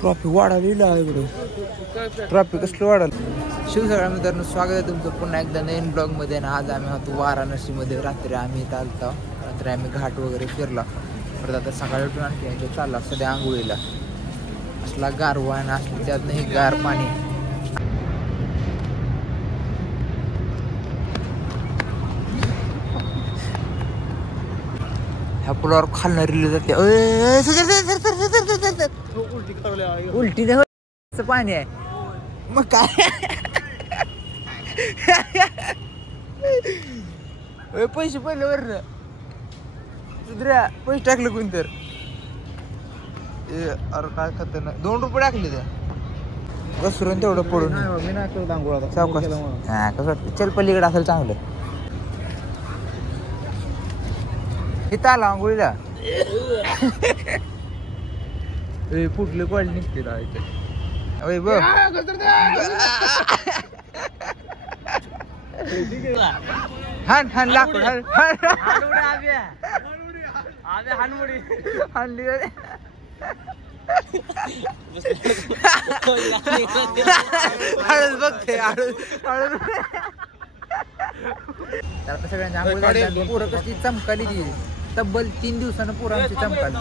Traffic वाढायला इकडे. Traffic कसलं वाढायला. शिवसगळ्या मित्रांनो, स्वागत आहे तुमचं पुन्हा एकदा नवीन ब्लॉगमध्ये. आणि आज आम्ही होतो वाराणसीमध्ये. रात्री आम्ही इथं आलतो. रात्री आम्ही घाट वगैरे फिरला. परत आता सकाळी उठून आणखी इथे चालला सध्या आंघोळीला. असला गारवा आणि असलं त्यातनं हे गार पाणी. ह्या पुलावर खालनं रिली जाते. उलटी नाही पाणी आहे मग काय. पैसे पडले वरनं दुसऱ्या पैसे टाकले कोणी तर. अरे काय खतरनाक. 2 रुपये टाकले त्या घसरून तेवढं पडून. मी नाही करत आंघोळ सावकाश. हा कसं वाटतं. चल पलीकडे असेल चांगलं. इथं आला आंघोळीला. फुटले कॉल निघते बघ. हान हान लाकूड हानली. हळद बघते हळद. आता सगळ्यांच्या आंघोळी पोरं कसली चमकाली ती. तब्बल 3 दिवसानं पोरं आमची चमकाली.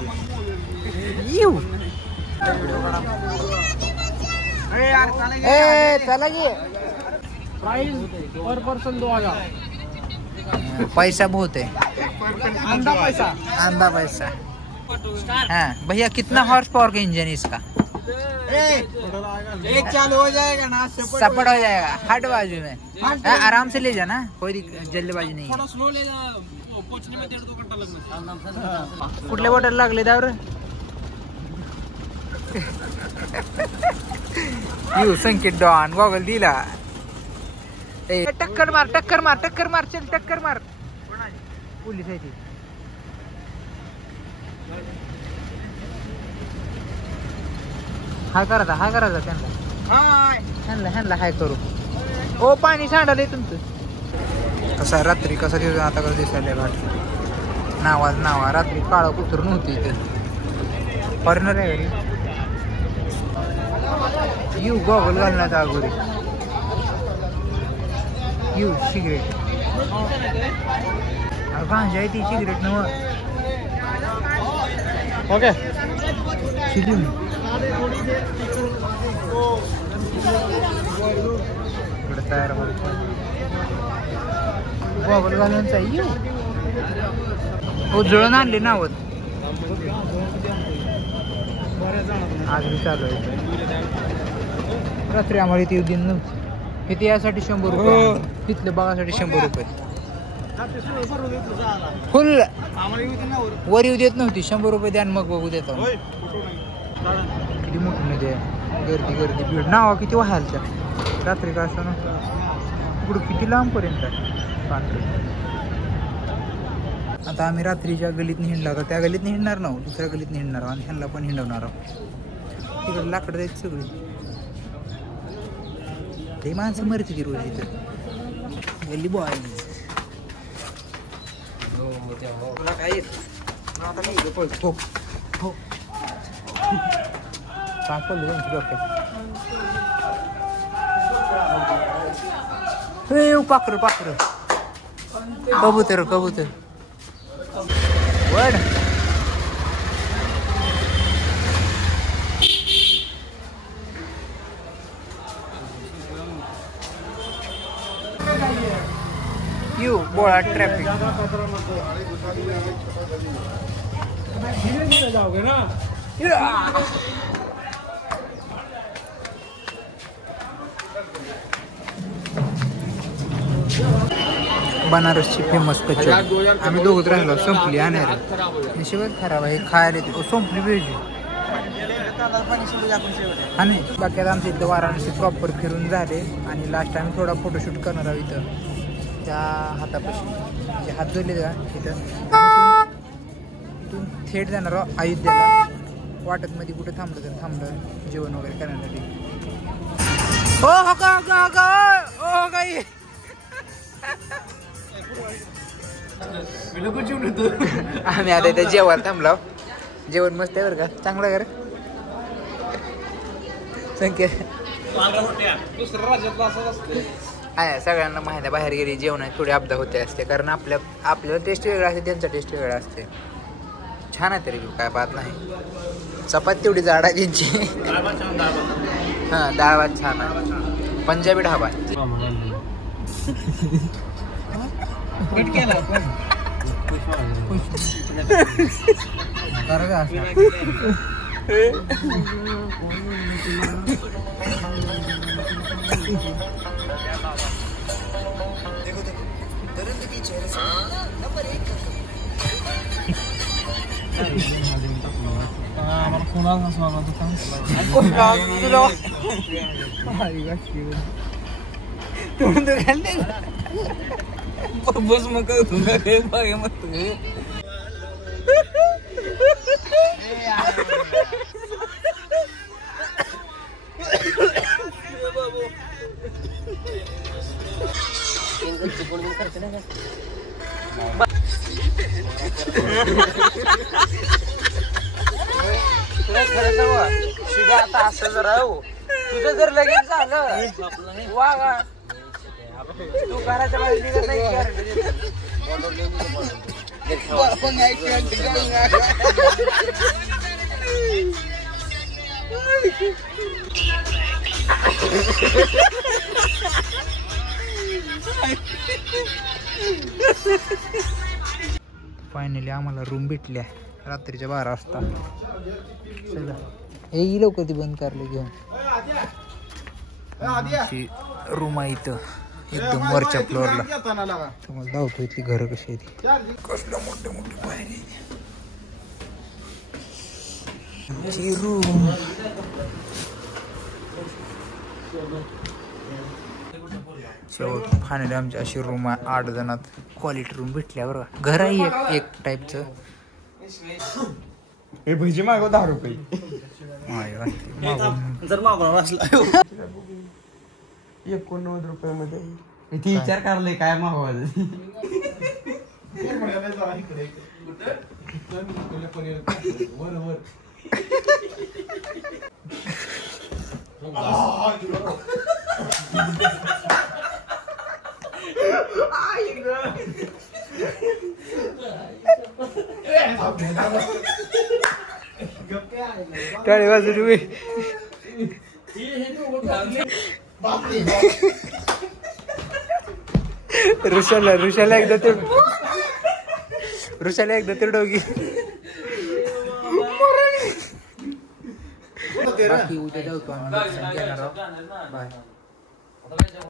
चला की. प्राइस पर पर्सन 2000. पैसा बहुत है. आंधा पैसा. हाँ भैया, कितना हॉर्स पावर का इंजन है इसका? एक चालू हो जाएगा ना, सपड़ हो जाएगा. हट बाजू में. आराम से ले जाना, कोई जल्दबाजी नहीं. थोड़ा स्लो ले जा. पोचने में 1.5-2 घंटा लगणार. कुठले बॉटल लागले त्यावर. यू संकेत डॉन गॉगल दिला. टक्कर मार चल टक्कर मार. पोलीस आहे ती. हाय करायचा त्यांना हाय करू. ओ पाणी सांडालंय तुमचं. कसा रात्री कसा दिवस आता कसं दिसायला घाट. नावा रात्री काळं कुत्र नव्हती इथे. फॉरेनर आहे घरी. यू गॉगल घालण्याचा अगोदर. You cigarette. गांजा आहे ती सिगरेट नव. ओके. तयार गॉगल घालून यू उजळून आणले नावत. आज मी चालू आहे. रात्री आम्हाला इथे दिन नव्हती. इथे यासाठी 100 रुपये. तिथले बघासाठी 100 रुपये. फुल वर येऊ देत नव्हती. 100 रुपये द्या मग बघू देतो. किती मोठी नदी आहे. गर्दी भीड. नावा किती व्हायला रात्री का असं ना. इकडं किती लांबपर्यंत आहे. आता आम्ही रात्रीच्या गलीत हिंडला होता. त्या गलीत हिंडणार ना, दुसऱ्या गलीत हिंडणार आहोत. आणि ह्यांना पण हिंडवणार आहोत. तिकडे लाकडं द्यायची सगळी. ते माणसं मरते ती रोज इथं. गल्ली बॉय तुला काय येत आता मी पळतो. पडलो डोक्यात. पाखरं कबूतर वड. यू बोळा ट्रॅफिक. जाओगे ना. बनारसची फेमस कचोरी. आम्ही दोघंच राहिलो. संपली आणणार शिवाय खराब आहे. खायला येते संपली भेजी. हा नाही बाकी आता आमच्या इथं वाराणसी प्रॉपर फिरून झाले. आणि लास्ट आम्ही थोडा फोटोशूट करणार आहोत इथं त्या हातापाशी. जे हात जोडले का इथं. इथून थेट जाणार आहोत अयोध्येला. वाटत मध्ये कुठे थांबलं जेवण वगैरे करण्यासाठी. हो का आम्ही आता इथे जेवायला थांबलो. जेवण मस्त आहे बरं का, चांगलं कर संख्या दुसऱ्या राज्यातला असं असतं. आहे. सगळ्यांना माहिती आहे बाहेर गेली जेवणाची थोडी अपदा होते असते, कारण आपल्याला टेस्ट वेगळा असते, त्यांचा टेस्ट वेगळा असते. छान आहे तरी काय बात नाही. चपाती तेवढी जाड आहे त्यांची. हां, डाळ भात छान आहे. पंजाबी ढाबा बस मग मस्त शिगा आता असं जरा हो, तुझं जर लगेच झालं वा तू घराच्या बाहेर निघत नाही. फायनली आम्हाला रूम भेटल्या रात्रीच्या 12 वाजता. चला हे लवकर ती बंद करले घेऊन. रूम आहे इथं एकदम वरच्या फ्लोअरला. तुम्हाला धावतो इथली घरं कशी आहे ती, कसलं मोठे मोठे बाहेर रूम. फायनली आमची अशी रूम आहे 8 जणात. क्वालिटी रूम भेटल्या बरं का. घर आहे एक टाईपचं. हे भजी मागव 10 रुपये. जर मागवणार असला 89 रुपयामध्ये इथे विचार करले काय मागवायचं. टाळी वाजू ऋषाला एकदा ते डोगी. बाकी उद्या जाऊ तो आम्ही. बाय.